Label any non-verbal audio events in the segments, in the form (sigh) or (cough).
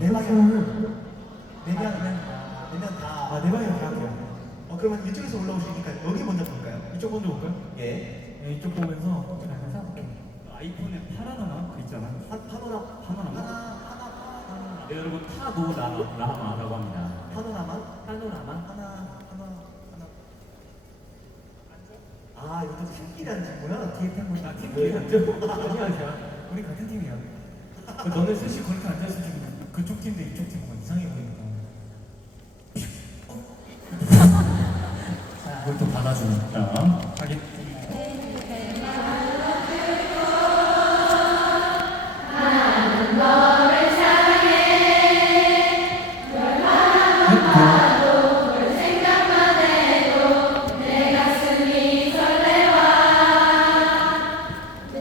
네 방향. 네명 네 명 다. 아, 네 방향 다 할게요. 어 그러면 이쪽에서 올라오시니까 여기 먼저 볼까요? 이쪽 먼저 볼까요? 예. 네, 이쪽 보면서 하면서 아이폰에 파라나마 그 있잖아. 파, 파노라 파노라마? 하나 하나 하나 네, 여러분 파노라마라고 합니다. 파노라마 파노라마? 하나 하나 하나. 아 이것도 팀끼리 하는 친구야? 뒤에 탱고 아 팀끼리 앉죠? 아니야 아니야. 우리 같은 팀이야. (laughs) 그 너네 셋이 그렇게 앉아서 지금 그쪽 팀도 이쪽 팀뭐 이상해 보이니까. 자, 그걸 또 받아주니까. 하긴.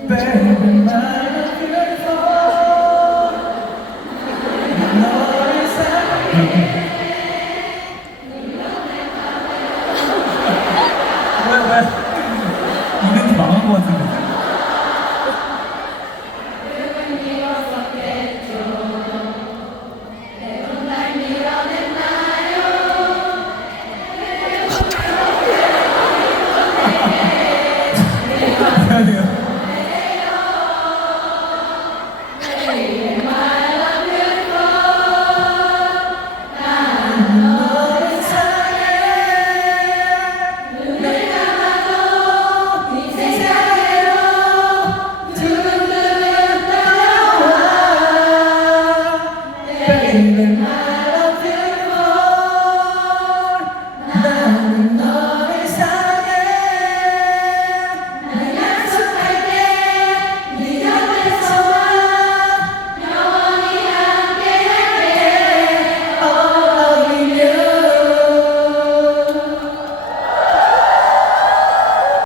Baby, 이벤트 망한 것 같은데. (laughs) (laughs) (laughs) 미안해요.